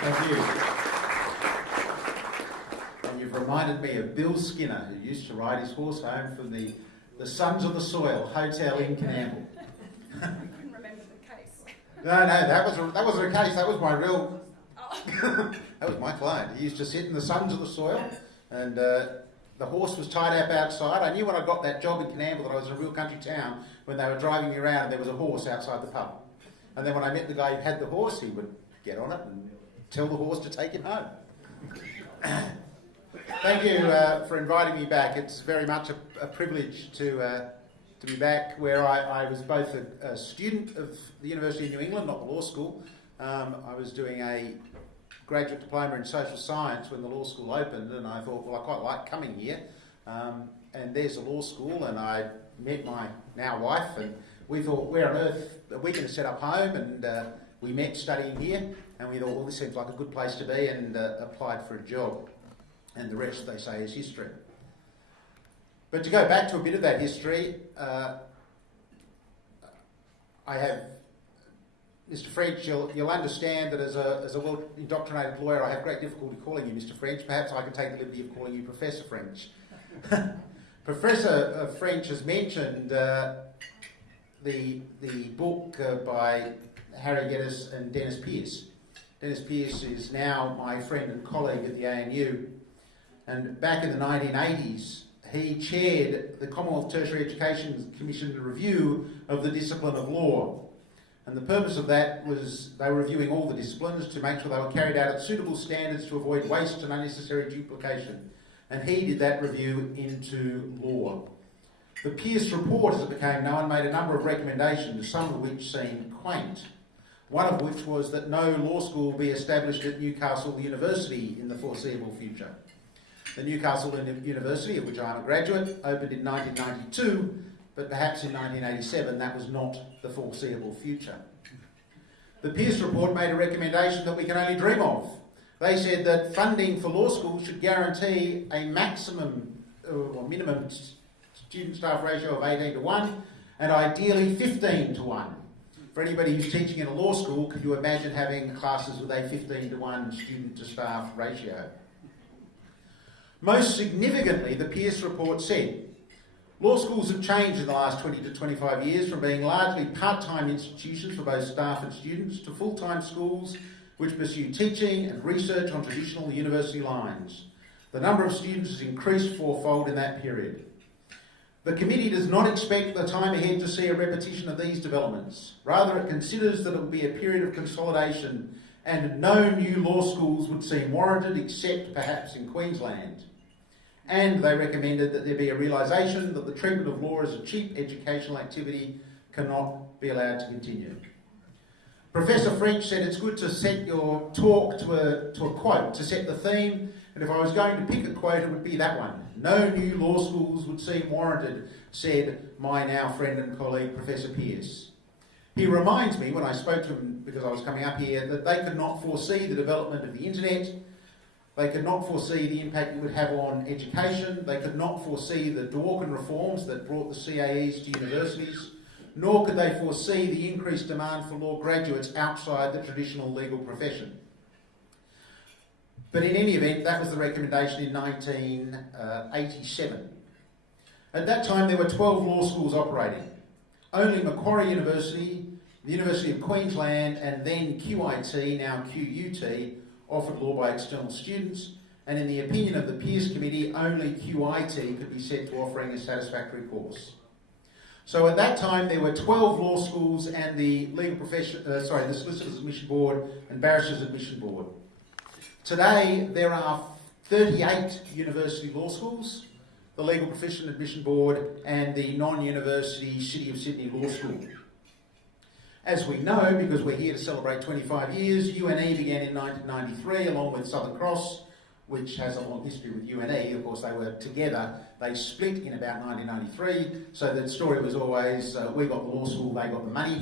Thank you. And you've reminded me of Bill Skinner, who used to ride his horse home from the Sons of the Soil Hotel in Canberra. I couldn't remember the case. No, that wasn't a case. That was my real. That was my client. He used to sit in the Sons of the Soil, and the horse was tied up outside. I knew when I got that job in Canberra that I was in a real country town when they were driving me around and there was a horse outside the pub. And then when I met the guy who had the horse, he would get on it and tell the horse to take him home. Thank you for inviting me back. It's very much a privilege to be back where I was both a student of the University of New England, not the law school. I was doing a graduate diploma in social science when the law school opened, and I thought, well, I quite like coming here. And there's a law school, and I met my now wife, and we thought, where on earth are we going to set up home? And we met studying here, and we thought, well, this seems like a good place to be, and applied for a job. And the rest, they say, is history. But to go back to a bit of that history, I have Mr. French. You'll understand that as a well-indoctrinated lawyer, I have great difficulty calling you Mr. French. Perhaps I can take the liberty of calling you Professor French. Professor French has mentioned the book by Harry Geddes and Dennis Pearce. Dennis Pearce is now my friend and colleague at the ANU, and back in the 1980s he chaired the Commonwealth Tertiary Education Commission review of the discipline of law. And the purpose of that was they were reviewing all the disciplines to make sure they were carried out at suitable standards to avoid waste and unnecessary duplication. And he did that review into law. The Pearce report, as it became known, made a number of recommendations, some of which seemed quaint. One of which was that no law school be established at Newcastle University in the foreseeable future. The Newcastle University, of which I am a graduate, opened in 1992, but perhaps in 1987 that was not the foreseeable future. The Pearce report made a recommendation that we can only dream of. They said that funding for law schools should guarantee a maximum or minimum student-staff ratio of 18:1 and ideally 15:1. For anybody who's teaching in a law school, could you imagine having classes with a 15:1 student-to-staff ratio? Most significantly, the Pearce report said, law schools have changed in the last 20 to 25 years from being largely part-time institutions for both staff and students to full-time schools which pursue teaching and research on traditional university lines. The number of students has increased fourfold in that period. The committee does not expect the time ahead to see a repetition of these developments. Rather, it considers that it will be a period of consolidation and no new law schools would seem warranted except perhaps in Queensland. And they recommended that there be a realisation that the treatment of law as a cheap educational activity cannot be allowed to continue. Professor French said it's good to set your talk to a quote, to set the theme, and if I was going to pick a quote, it would be that one. No new law schools would seem warranted, said my now friend and colleague, Professor Pearce. He reminds me, when I spoke to him because I was coming up here, that they could not foresee the development of the internet. They could not foresee the impact it would have on education. They could not foresee the Dworkin reforms that brought the CAEs to universities, nor could they foresee the increased demand for law graduates outside the traditional legal profession. But in any event, that was the recommendation in 1987. At that time, there were 12 law schools operating. Only Macquarie University, the University of Queensland, and then QIT, now QUT, offered law by external students, and in the opinion of the Pearce Committee, only QIT could be said to offering a satisfactory course. So at that time, there were 12 law schools and the the Solicitors Admission Board and Barristers Admission Board. Today, there are 38 university law schools, the Legal Profession Admission Board, and the non-university City of Sydney Law School. As we know, because we're here to celebrate 25 years, UNE began in 1993 along with Southern Cross, which has a long history with UNE. Of course, they were together. They split in about 1993, so the story was always, we got the law school, they got the money.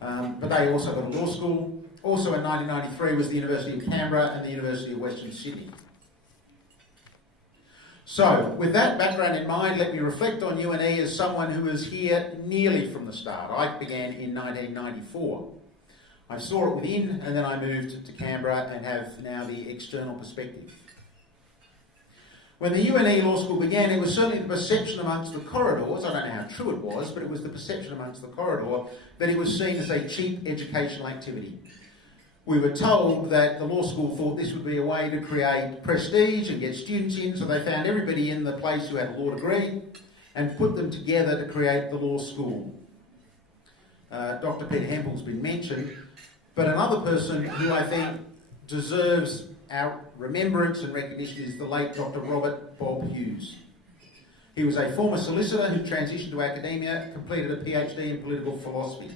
But they also got a law school. Also in 1993 was the University of Canberra and the University of Western Sydney. So, with that background in mind, let me reflect on UNE as someone who was here nearly from the start. I began in 1994. I saw it within, and then I moved to Canberra and have now the external perspective. When the UNE Law School began, it was certainly the perception amongst the corridors, I don't know how true it was, but it was the perception amongst the corridor that it was seen as a cheap educational activity. We were told that the law school thought this would be a way to create prestige and get students in, so they found everybody in the place who had a law degree and put them together to create the law school. Dr. Peter Hempel's been mentioned, but another person who I think deserves our remembrance and recognition is the late Dr. Robert Bob Hughes. He was a former solicitor who transitioned to academia, completed a PhD in political philosophy.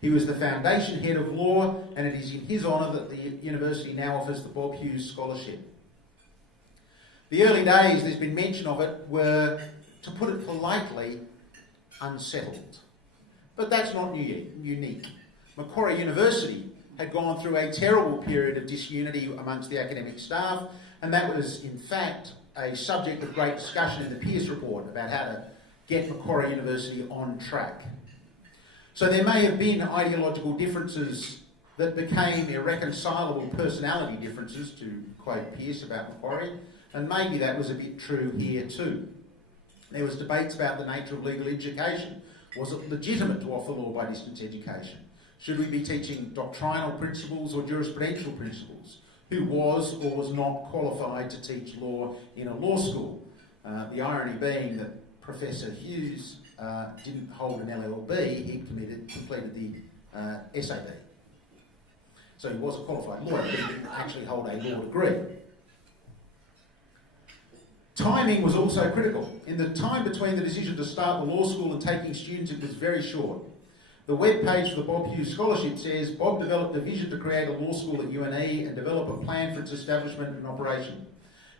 He was the foundation head of law, and it is in his honour that the university now offers the Bob Hughes Scholarship. The early days, there's been mention of it, were, to put it politely, unsettled. But that's not unique. Macquarie University had gone through a terrible period of disunity amongst the academic staff, and that was, in fact, a subject of great discussion in the Pearce report about how to get Macquarie University on track. So there may have been ideological differences that became irreconcilable personality differences, to quote Pearce about Macquarie, and maybe that was a bit true here too. There was debates about the nature of legal education. Was it legitimate to offer law by distance education? Should we be teaching doctrinal principles or jurisprudential principles? Who was or was not qualified to teach law in a law school? The irony being that Professor Hughes didn't hold an LLB, he completed the SAB. So he was a qualified lawyer, but he didn't actually hold a law degree. Timing was also critical. In the time between the decision to start the law school and taking students, it was very short. The webpage for the Bob Hughes Scholarship says, Bob developed a vision to create a law school at UNE and develop a plan for its establishment and operation.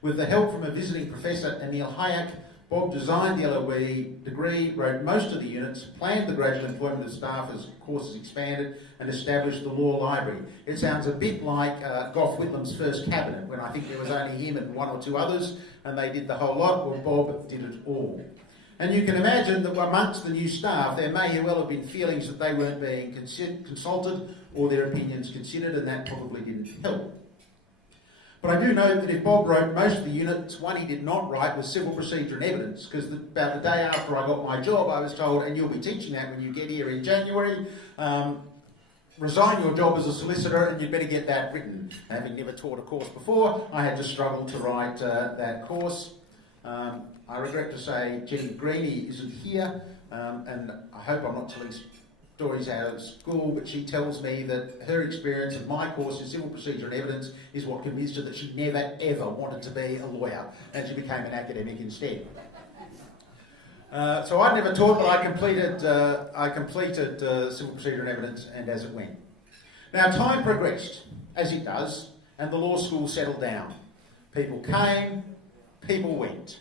With the help from a visiting professor, Emil Hayek, Bob designed the LLB degree, wrote most of the units, planned the gradual employment of staff as courses expanded, and established the law library. It sounds a bit like Gough Whitlam's first cabinet, when I think there was only him and one or two others, and they did the whole lot. Well, Bob did it all. And you can imagine that amongst the new staff, there may well have been feelings that they weren't being consulted or their opinions considered, and that probably didn't help. But I do know that if Bob wrote most of the units, one he did not write was civil procedure and evidence, because about the day after I got my job, I was told, and you'll be teaching that when you get here in January, resign your job as a solicitor and you'd better get that written. Having never taught a course before, I had to struggle to write that course. I regret to say Jenny Greeny isn't here, and I hope I'm not telling stories out of school, but she tells me that her experience of my course in civil procedure and evidence is what convinced her that she never ever wanted to be a lawyer, and she became an academic instead. So I'd never taught, but I completed civil procedure and evidence, and as it went. Now time progressed, as it does, and the law school settled down. People came, people went.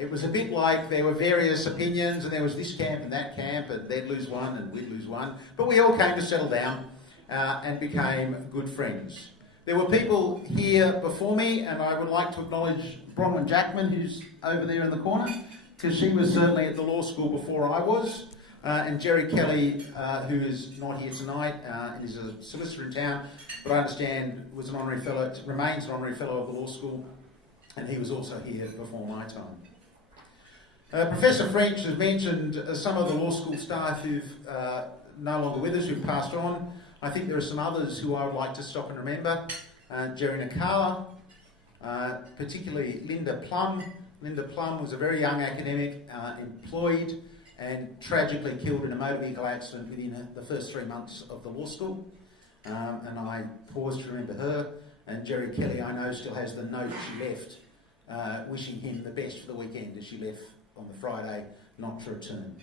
It was a bit like there were various opinions, and there was this camp and that camp, and they'd lose one and we'd lose one. But we all came to settle down and became good friends. There were people here before me, and I would like to acknowledge Bronwen Jackman, who's over there in the corner, because she was certainly at the law school before I was, and Gerry Kelly, who is not here tonight, is a solicitor in town, but I understand was an honorary fellow, remains an honorary fellow of the law school, and he was also here before my time. Professor French has mentioned some of the law school staff who've no longer with us, who've passed on. I think there are some others who I would like to stop and remember. Jerry Nakala, particularly Linda Plum. Linda Plum was a very young academic, employed and tragically killed in a motor vehicle accident within the first 3 months of the law school. And I pause to remember her. And Gerry Kelly, I know, still has the note she left, wishing him the best for the weekend as she left on the Friday, not to return.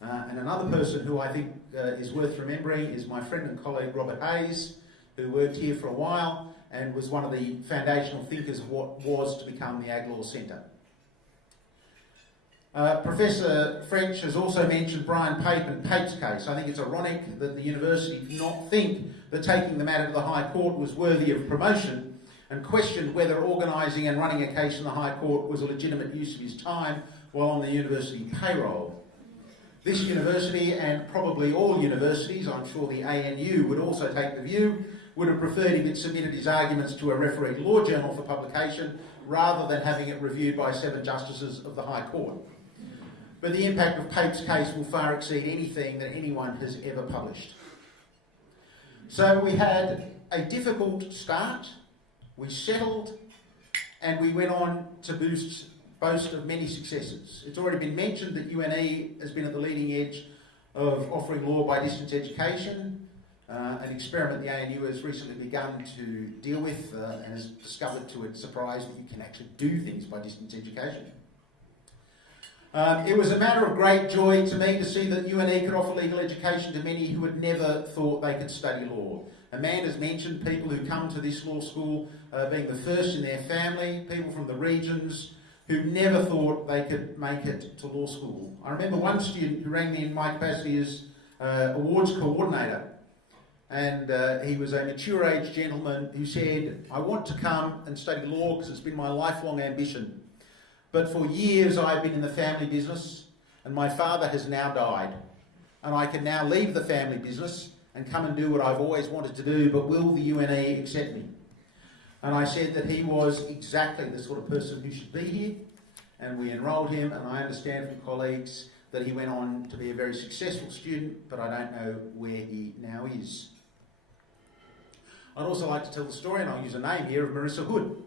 And another person who I think is worth remembering is my friend and colleague Robert Hayes, who worked here for a while and was one of the foundational thinkers of what was to become the Ag Law Centre. Professor French has also mentioned Brian Pape and Pape's case. I think it's ironic that the university did not think that taking the matter to the High Court was worthy of promotion, and questioned whether organising and running a case in the High Court was a legitimate use of his time while on the university payroll. This university, and probably all universities, I'm sure the ANU would also take the view, would have preferred if it submitted his arguments to a refereed law journal for publication rather than having it reviewed by 7 justices of the High Court. But the impact of Pape's case will far exceed anything that anyone has ever published. So we had a difficult start, we settled, and we went on to boast of many successes. It's already been mentioned that UNE has been at the leading edge of offering law by distance education, an experiment the ANU has recently begun to deal with and has discovered to its surprise that you can actually do things by distance education. It was a matter of great joy to me to see that UNE could offer legal education to many who had never thought they could study law. Amanda's mentioned people who come to this law school being the first in their family, people from the regions who never thought they could make it to law school. I remember one student who rang me in my capacity as awards coordinator, and he was a mature age gentleman who said, "I want to come and study law because it's been my lifelong ambition. But for years I've been in the family business and my father has now died. And I can now leave the family business and come and do what I've always wanted to do, but will the UNE accept me?" And I said that he was exactly the sort of person who should be here, and we enrolled him, and I understand from colleagues that he went on to be a very successful student, but I don't know where he now is. I'd also like to tell the story, and I'll use a name here, of Marisa Hood.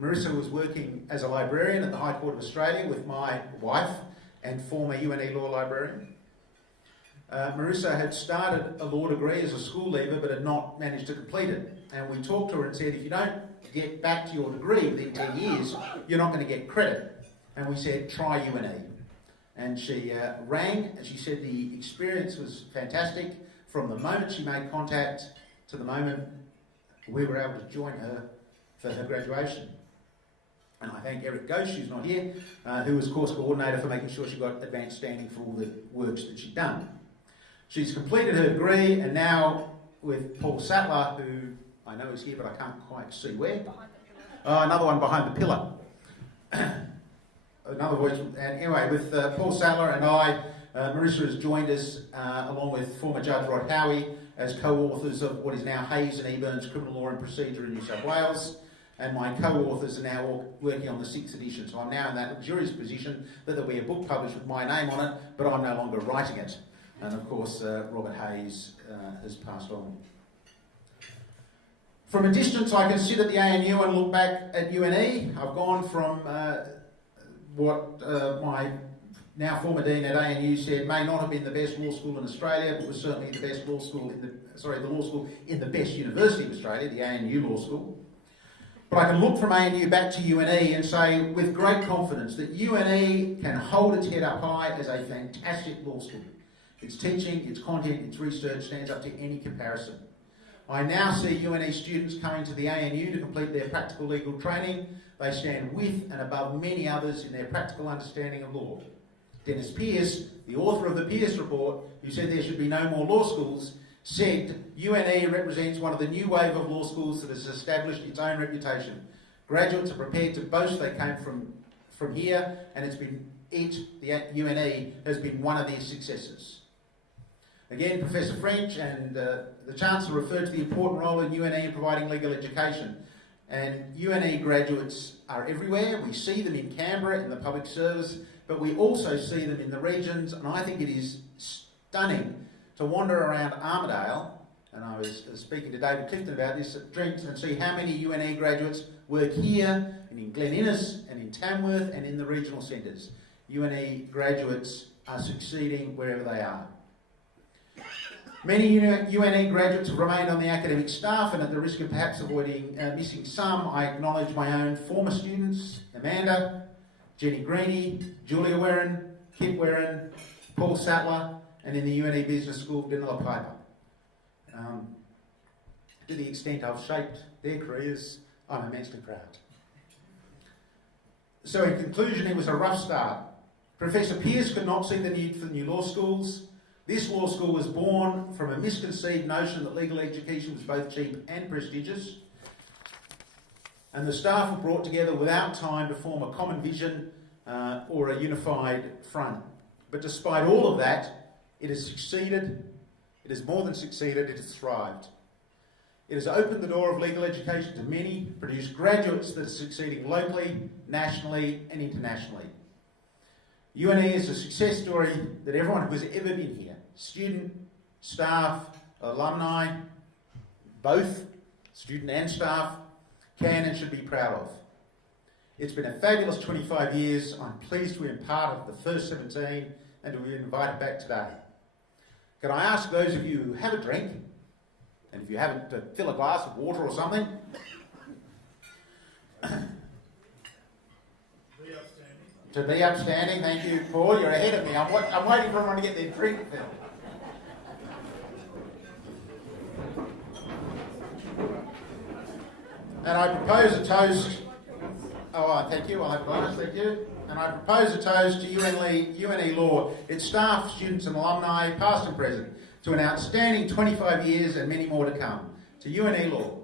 Marisa was working as a librarian at the High Court of Australia with my wife and former UNE law librarian. Marisa had started a law degree as a school leaver but had not managed to complete it. And we talked to her and said, if you don't get back to your degree within 10 years, you're not going to get credit. And we said, try UNE. And she rang and she said the experience was fantastic from the moment she made contact to the moment we were able to join her for her graduation. And I thank Eric Ghost, who's not here, who was course coordinator for making sure she got advanced standing for all the works that she'd done. She's completed her degree, and now with Paul Sattler, who I know is here but I can't quite see where. Another one behind the pillar. Another voice. And anyway, with Paul Sattler and I, Marisa has joined us, along with former Judge Rod Howie, as co-authors of what is now Hayes and Eburn's Criminal Law and Procedure in New South Wales. And my co-authors are now all working on the 6th edition. So I'm now in that luxurious position that there'll be a book published with my name on it, but I'm no longer writing it. And of course, Robert Hayes has passed on. From a distance, I can sit at the ANU and look back at UNE. I've gone from what my now former dean at ANU said may not have been the best law school in Australia, but was certainly the best law school in the law school in the best university of Australia, the ANU Law School. But I can look from ANU back to UNE and say with great confidence that UNE can hold its head up high as a fantastic law school. Its teaching, its content, its research stands up to any comparison. I now see UNE students coming to the ANU to complete their practical legal training. They stand with and above many others in their practical understanding of law. Dennis Pearce, the author of the Pearce Report, who said there should be no more law schools, said UNE represents one of the new wave of law schools that has established its own reputation. Graduates are prepared to boast they came from here, and the UNE has been one of their successes. Again, Professor French and the Chancellor referred to the important role in UNE in providing legal education. And UNE graduates are everywhere. We see them in Canberra in the public service, but we also see them in the regions, and I think it is stunning to wander around Armidale, and I was speaking to David Clifton about this at Drinks, and see how many UNE graduates work here, and in Glen Innes, and in Tamworth, and in the regional centres. UNE graduates are succeeding wherever they are. Many UNE graduates have remained on the academic staff, and at the risk of perhaps avoiding missing some, I acknowledge my own former students, Amanda, Jenny Greeny, Julia Werran, Kit Werran, Paul Sattler, and in the UNE Business School, Danila Piper. To the extent I've shaped their careers, I'm immensely proud. So in conclusion, it was a rough start. Professor Pearce could not see the need for new law schools. This law school was born from a misconceived notion that legal education was both cheap and prestigious. And the staff were brought together without time to form a common vision or a unified front. But despite all of that, it has succeeded. It has more than succeeded, it has thrived. It has opened the door of legal education to many, produced graduates that are succeeding locally, nationally and internationally. UNE is a success story that everyone who has ever been here, student, staff, alumni, both student and staff, can and should be proud of. It's been a fabulous 25 years. I'm pleased to be part of the first 17 and to be invited back today. Can I ask those of you who have a drink, and if you haven't, to fill a glass of water or something? To be upstanding, thank you, Paul. You're ahead of me. I'm waiting for everyone to get their drink filled. And I propose a toast. Oh, thank you. I'll have glass, thank you. And I propose a toast to UNE Law, its staff, students and alumni, past and present, to an outstanding 25 years and many more to come. To UNE Law.